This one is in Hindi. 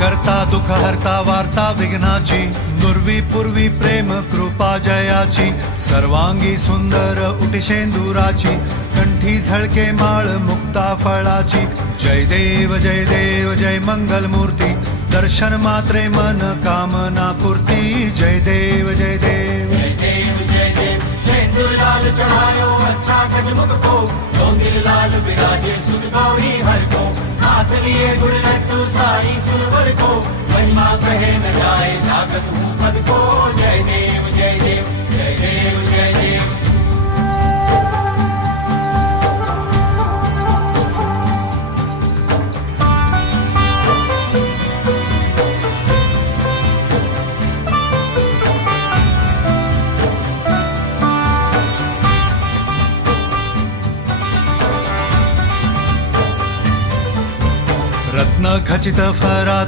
करता दुःख हरता वार्ता विघ्नाची, नुरवी पूर्वी प्रेम कृपा जयाची, सर्वांगी सुंदर उटिशेंदुराची, कंठी झळके माळ मुक्ता फळाची. जय देव जय मंगल मूर्ती, दर्शन मात्रे मन कामना पूर्ती. जय देव जय देव शेंदूर लाल चढ़ायो अच्छा गजमुख को, डोंगिर लाल विराजे सुध गौरी हर को, हाथ लिए गुड़ लड्डू सारी सुरवर को, महिमा कहे न जाए जागत हूँ पद को. जय देव जय देव जय देव जय देव. रत्न खचित फरात